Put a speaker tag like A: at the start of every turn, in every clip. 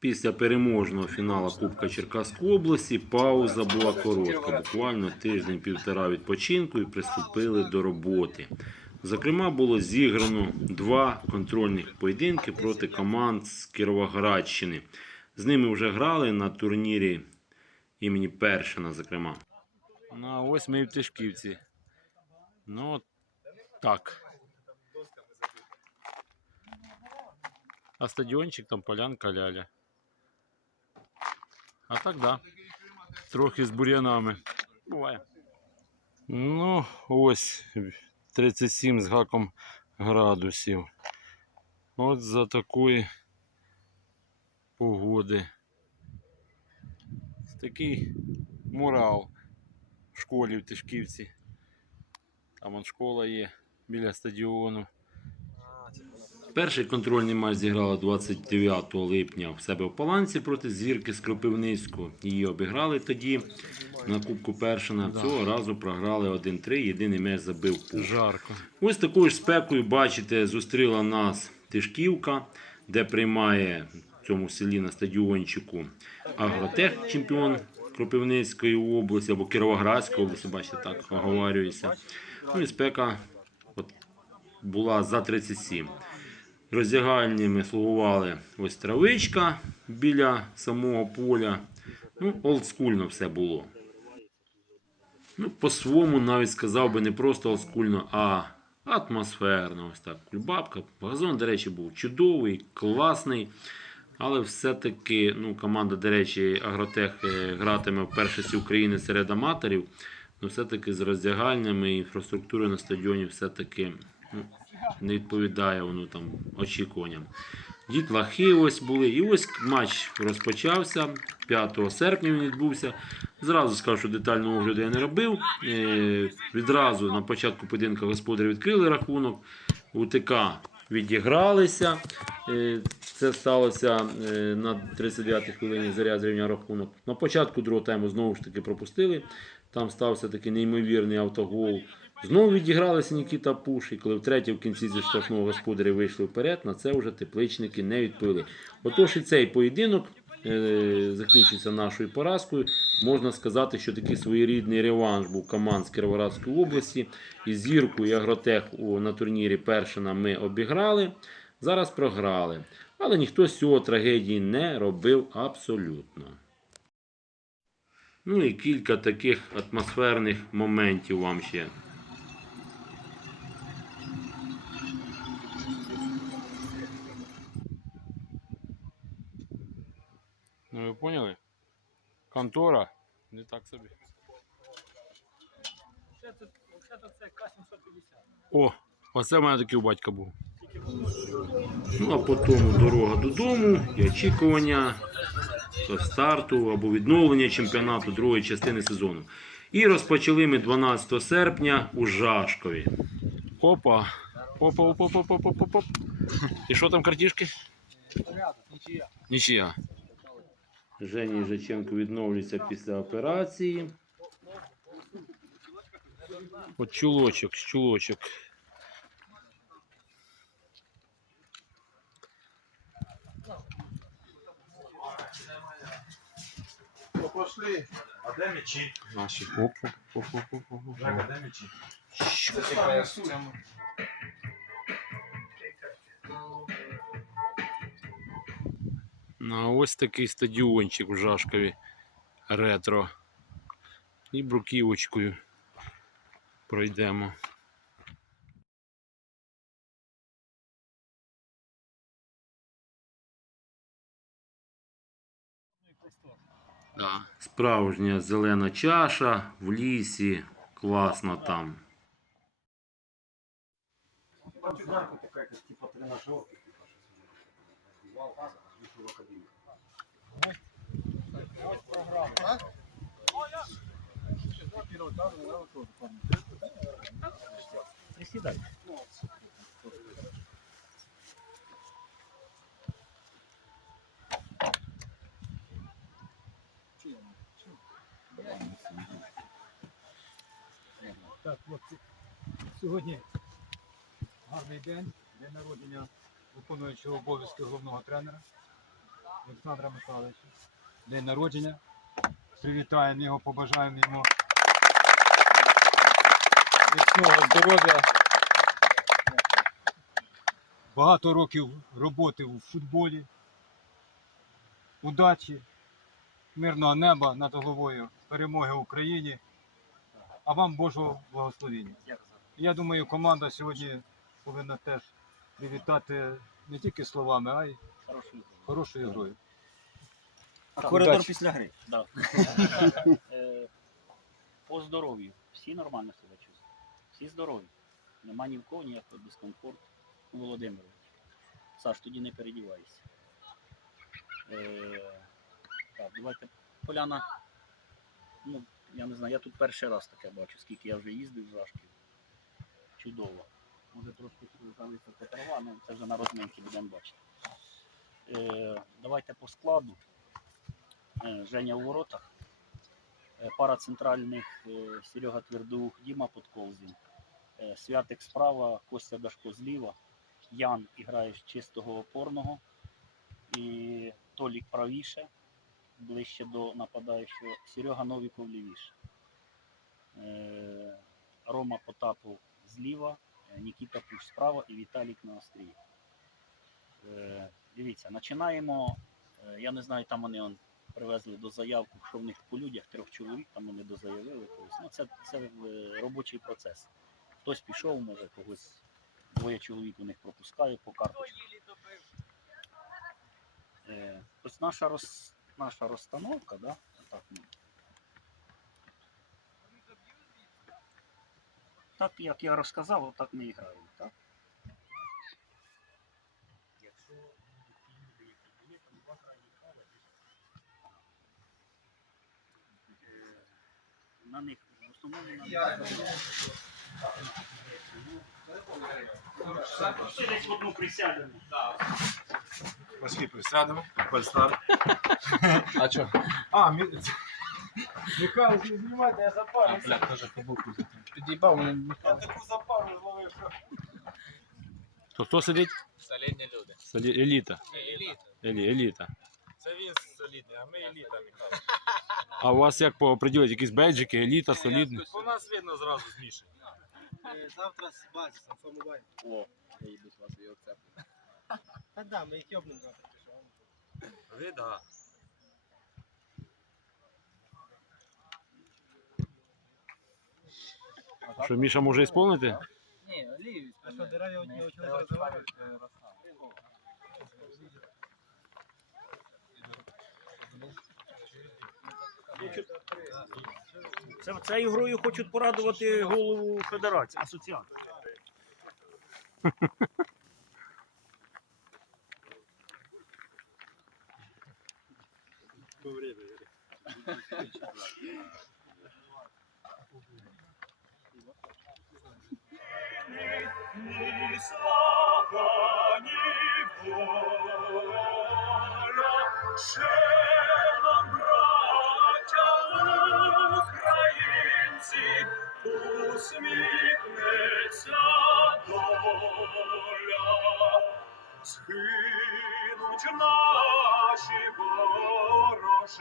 A: Після переможного фіналу Кубка Черкаської області пауза була коротка, буквально тиждень-півтора відпочинку і приступили до роботи. Зокрема, було зіграно два контрольних поєдинки проти команд з Кіровоградщини. З ними вже грали на турнірі імені Першина, зокрема. Ну, а ось ми в Тишківці. Ну, так. А стадіончик там полянка ляля. А так да. Трохи з бур'янами. Буває. Ну, ось 37 з гаком градусів. От за такої погоди. Такий мурал в школі в Тишківці. Там он школа є біля стадіону. Перший контрольний матч зіграла 29 липня в себе в Паланці проти зірки з Кропивницького. Її обіграли тоді на Кубку Першина. Цього разу програли 1-3. Єдиний м'яч забив Пух.
B: Жарко.
A: Ось такою ж спекою, бачите, зустріла нас Тишківка, де приймає в цьому селі на стадіончику Агротех, чемпіон Кропивницької області або Кіровоградської області, бачите, так оговарююся. Ну і спека от, була за 37. Роздягальнями слугували ось травичка біля самого поля. Ну, олдскульно все було. Ну, по-своєму навіть сказав би не просто олдскульно, а атмосферно. Ось так. Кульбабка. Газон, до речі, був чудовий, класний. Але все-таки ну, команда, до речі, Агротех е, гратиме в першості України серед аматорів. Ну, все-таки з роздягальнями і інфраструктурою на стадіоні все-таки не відповідає воно там очікуванням. Дітлахи ось були. І ось матч розпочався. 5 серпня він відбувся. Зразу скажу, що детального огляду я не робив. Е, відразу на початку поєдинка господарі відкрили рахунок. УТК відігралися. Е, це сталося е, на 39-й хвилині заря зрівняв рахунок. На початку другого тайму знову ж таки пропустили. Там стався такий неймовірний автогол. Знову відігралися Нікіта Пуш, і коли втретє в кінці зі штрафного господарі вийшли вперед, на це вже тепличники не відповіли. Отож і цей поєдинок е, закінчився нашою поразкою. Можна сказати, що такий своєрідний реванш був команд з Кіровоградської області. І зірку і Агротех на турнірі Першина ми обіграли. Зараз програли. Але ніхто з цього трагедії не робив абсолютно. Ну і кілька таких атмосферних моментів вам ще.
B: Ну ви поняли? Контора не так собі. О, оце в мене такий у батька був.
A: Ну а потім дорога додому і очікування до старту або відновлення чемпіонату другої частини сезону. І розпочали ми 12 серпня у Жашкові.
B: Опа. Опа, опа, опа, опа, опа, опа. І що там картішки? Нічия.
A: Жені Жаченко відновлюється після операції.
B: От чулочок, чулочок.
C: Ну, пошли. А де м'ячі?
B: Наші. Оп, оп, оп, оп, оп, оп.
C: Жека, де м'ячі? Це
B: а ось такий стадіончик в Жашкові ретро. І бруківочкою пройдемо.
A: Да. Справжня зелена чаша в лісі. Класно там.
D: Так, хлопці, сьогодні гарний день, день народження виконуючого обов'язки головного тренера.
E: Олександра Михайловича. День народження. Привітаємо його, побажаємо йому міцного здоров'я. Багато років роботи у футболі. Удачі, мирного неба над головою, перемоги Україні, а вам Божого благословення. Я думаю, команда сьогодні повинна теж привітати не тільки словами, а й хорошою грою.
F: Коридор після гри.
G: Да. Е, По здоров'ю. Всі нормально себе чувствують. Всі здорові. Нема ні в кого ніякого дискомфорту. Ну, Володимирович. Саш, тоді не передівайся. Е, так, давайте. Поляна. Ну, я не знаю, я тут перший раз таке бачу, скільки я вже їздив з Рашків. Чудово. Може трошки зависока трава, ну це вже на розминці будемо бачити. Е, давайте по складу. Е, Женя у воротах. Е, Пара центральних е, Серега Твердух, Діма Подколзін. Святик справа, Костя Дашко зліва. Ян грає з чистого опорного. І Толік правіше, ближче до нападаючого. Серега Новіков лівіше. Рома Потапов зліва, Нікіта Пуш справа і Віталік на острії. Дивіться, починаємо. Я не знаю, там вони он, привезли до заявку, що в них по людях трьох чоловік, там вони дозаявили. Ну, це, це е, робочий процес. Хтось пішов, може, когось двоє чоловік у них пропускає по карточку. Е, ось наша, роз, наша розстановка, да? так, ну. так, як я розказав, так ми і граємо. Так? Якщо ті люди, які були, там два крайні крали, е, на них в основному Всі десь в одну присядемо.
C: Пошли присядемо. А що? А, мі... Михайло, не знімайте, я запарився.
B: Бля, теж футболку взяти.
C: Під'їбав мене. Я таку запару зловив, що...
A: То хто сидить?
C: Солідні люди.
A: Солі- Еліта.
C: Еліта.
A: Елі, еліта.
C: Це він солідний, а ми еліта, Михайло.
A: А у вас як по определити? Якісь бейджики, еліта, солідний?
C: По нас видно зразу з Міші.
H: Завтра з базисом, формування.
G: О, заїбись вас і оце.
H: Та да, ми їх йобнемо завтра пішов.
C: Ви, да.
A: Що Міша може ісполнити?
H: Ні, олію. А що, дерев'я одні очі не
G: Це, цією грою хочуть порадувати голову федерації, асоціації.
I: Ще нам, усміхнеться доля. Згинуть наші вороженьки,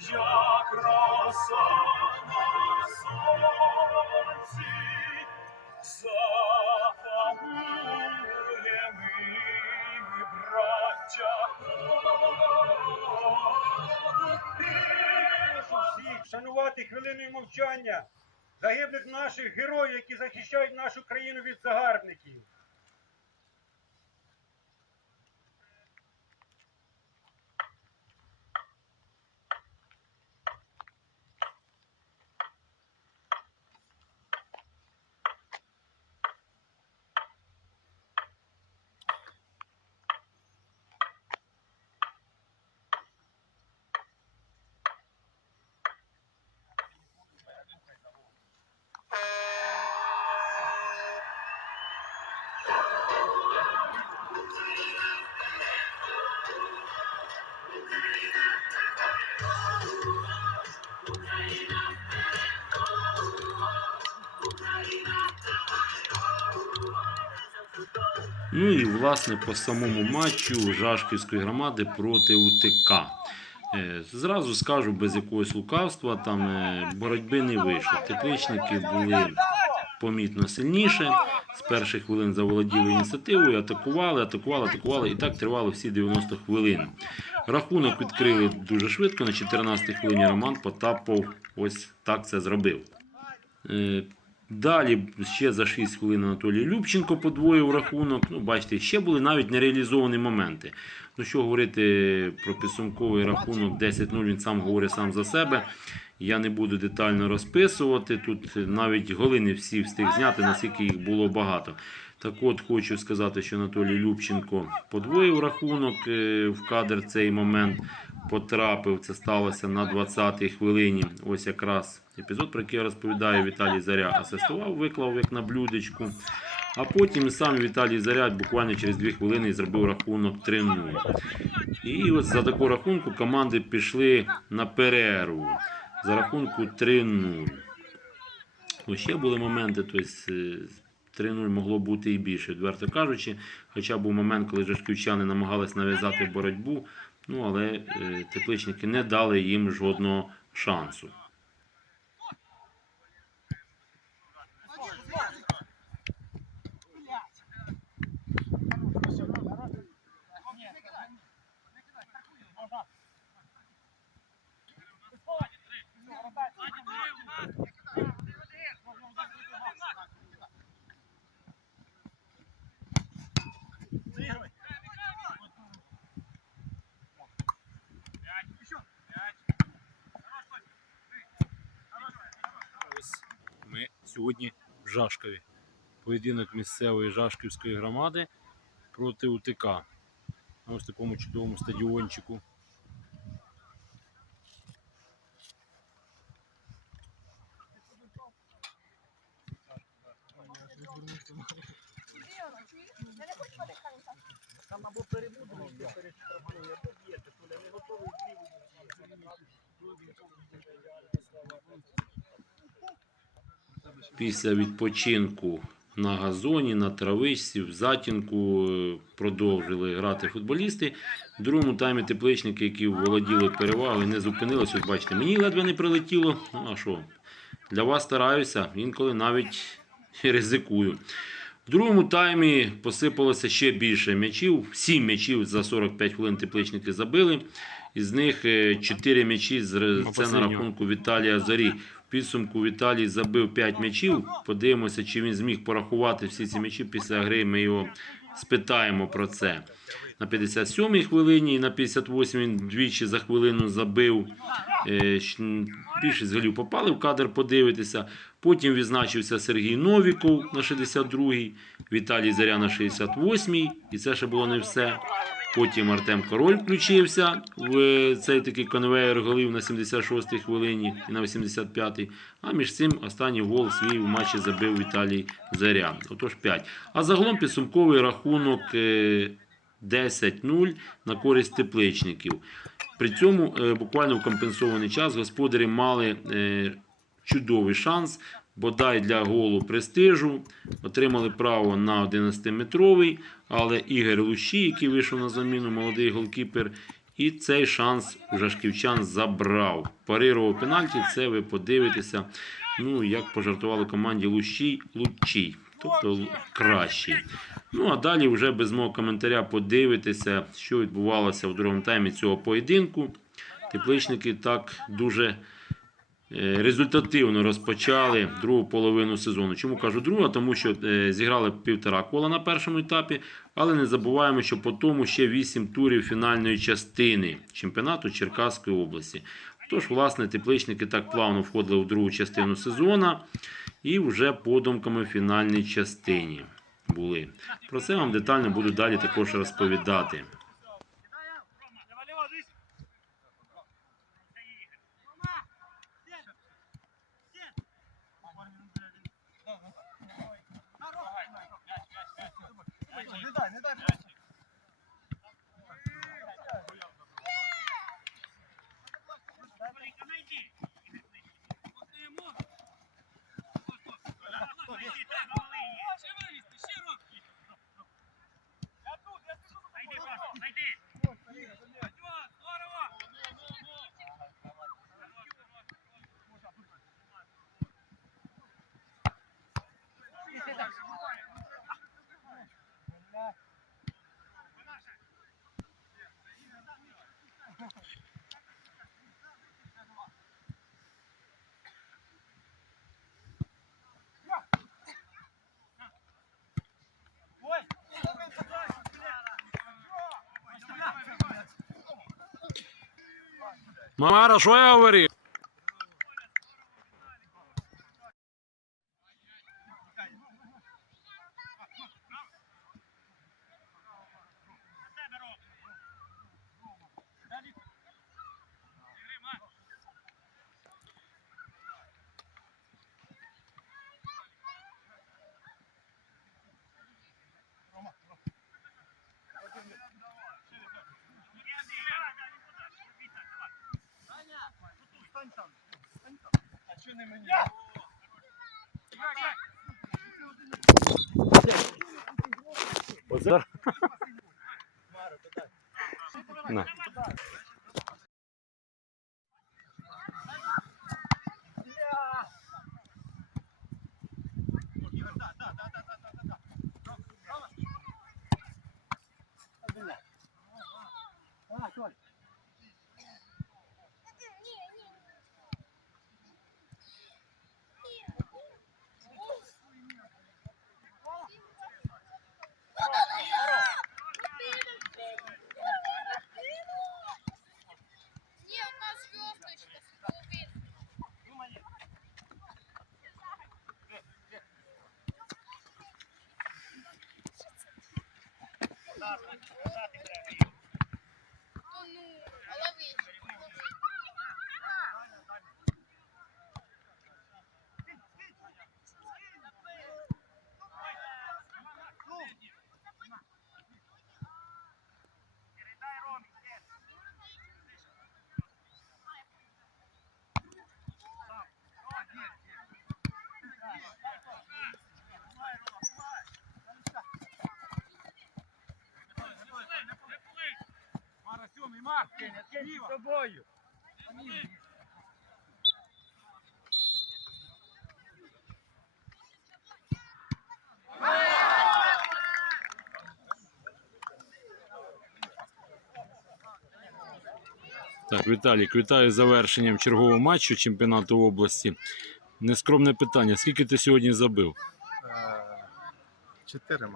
I: як роса на сонці. Запалуємо ми, браття,
J: вшанувати хвилиною мовчання загиблих наших героїв, які захищають нашу країну від загарбників.
A: Ну і власне по самому матчу Жашківської громади проти УТК. Е, Зразу скажу без якогось лукавства, там е, боротьби не вийшло. Тепличники були помітно сильніше. З перших хвилин заволоділи ініціативою, атакували, атакували, атакували, і так тривало всі 90 хвилин. Рахунок відкрили дуже швидко. На 14 хвилині Роман Потапов ось так це зробив. Далі ще за 6 хвилин Анатолій Любченко подвоїв рахунок. Ну, бачите, ще були навіть нереалізовані моменти. Ну, що говорити про підсумковий рахунок 10-0, він сам говорить сам за себе. Я не буду детально розписувати. Тут навіть голи не всі встиг зняти, наскільки їх було багато. Так от хочу сказати, що Анатолій Любченко подвоїв рахунок е, в кадр цей момент потрапив. Це сталося на 20-й хвилині. Ось якраз епізод, про який я розповідаю, Віталій Заря асистував, виклав як на блюдечку. А потім сам Віталій Заря буквально через 2 хвилини зробив рахунок 3-0. І ось за таку рахунку команди пішли на перерву за рахунку 3-0. Ну, ще були моменти, тобто е, 3-0 могло бути і більше, відверто кажучи. Хоча був момент, коли жашківчани намагались нав'язати боротьбу, ну але е, тепличники не дали їм жодного шансу.
B: Ось ми сьогодні в Жашкові. Поєдинок місцевої Жашківської громади проти УТК. Ось такому чудовому стадіончику.
G: Там або перебудемо, або перештрафує, або б'єте, Толя не готовий
A: Після відпочинку на газоні, на травичці, в затінку е, продовжили грати футболісти. В другому таймі тепличники, які володіли перевагою, не зупинилися. Ось бачите, мені ледве не прилетіло. Ну а що? Для вас стараюся, інколи навіть ризикую. В другому таймі посипалося ще більше м'ячів. Сім м'ячів за 45 хвилин тепличники забили. Із них 4 м'ячі з- це на рахунку Віталія Зорі. Підсумку Віталій забив 5 м'ячів. Подивимося, чи він зміг порахувати всі ці м'ячі після гри. Ми його спитаємо про це. На 57-й хвилині і на 58-й він двічі за хвилину забив. Е, Більшість голів попали в кадр подивитися. Потім відзначився Сергій Новіков на 62-й, Віталій Заря на 68-й. І це ще було не все. Потім Артем Король включився в е, цей такий конвейер голів на 76-й хвилині і на 85-й. А між цим останній гол свій в матчі забив Віталій Заря. Отож 5. А загалом підсумковий рахунок е, 10-0 на користь тепличників. При цьому е, буквально в компенсований час господарі мали е, чудовий шанс, бодай для голу престижу. Отримали право на 11-метровий, але Ігор Лущі, який вийшов на заміну, молодий голкіпер, і цей шанс Жашківчан забрав. Парирував пенальті, це ви подивитеся. Ну, як пожартували команді Лущій, Лучій, тобто кращий. Ну а далі вже без мого коментаря подивитися, що відбувалося в другому таймі цього поєдинку. Тепличники так дуже результативно розпочали другу половину сезону. Чому кажу друга? Тому що е, зіграли півтора кола на першому етапі, але не забуваємо, що по тому ще вісім турів фінальної частини чемпіонату Черкаської області. Тож, власне, тепличники так плавно входили в другу частину сезону і вже подумками фінальній частині були. Про це вам детально буду далі також розповідати. Мара, що я говорив? На. Так, Віталік, вітаю з завершенням чергового матчу чемпіонату області. Нескромне питання: скільки ти сьогодні забив?
K: Чотири,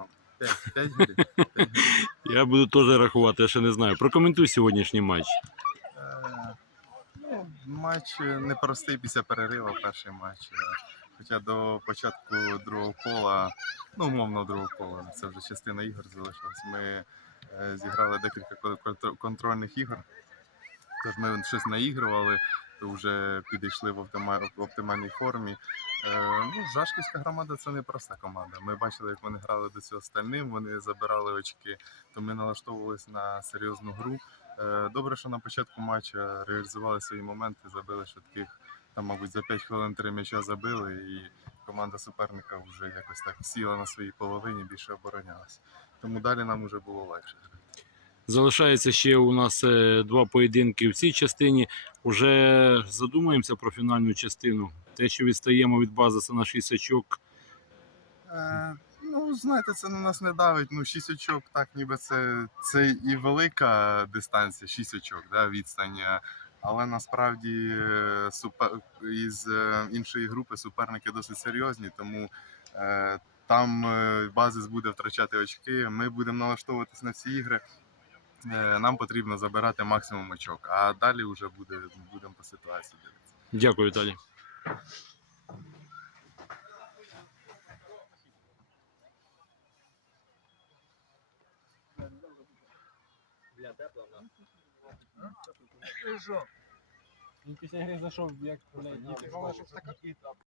K: мам. П'ять. П'ять голів.
A: Я буду теж рахувати, я ще не знаю. Прокоментуй сьогоднішній матч.
K: Е, Ну, матч непростий після перерива, перший матч. Хоча до початку другого кола, ну, умовно другого кола, це вже частина ігор залишилась. Ми е, зіграли декілька контрольних ігор. Тож ми щось наігрували, вже підійшли в, оптима- в оптимальній формі. Е, ну, Жашківська громада це не проста команда. Ми бачили, як вони грали до цього стальним, вони забирали очки, то ми налаштовувалися на серйозну гру. Е, Добре, що на початку матчу реалізували свої моменти, забили швидких. Там, мабуть, за 5 хвилин три м'яча забили, і команда суперника вже якось так сіла на своїй половині, більше оборонялася. Тому далі нам вже було легше.
A: Залишається ще у нас е, два поєдинки в цій частині. Уже задумаємося про фінальну частину. Те, що відстаємо від базиса на 6 очок.
K: Е, ну, знаєте, це на нас не давить. Ну, 6 очок, так, ніби це, це і велика дистанція, 6 очок, да, відстань. Але насправді е, супер... із е, іншої групи суперники досить серйозні, тому е, там е, базис буде втрачати очки. Ми будемо налаштовуватись на ці ігри. Е, нам потрібно забирати максимум очок, а далі вже буде, будемо по ситуації дивитися.
A: Дякую, Віталій.
B: Він після гри зайшов, як блядь, діти.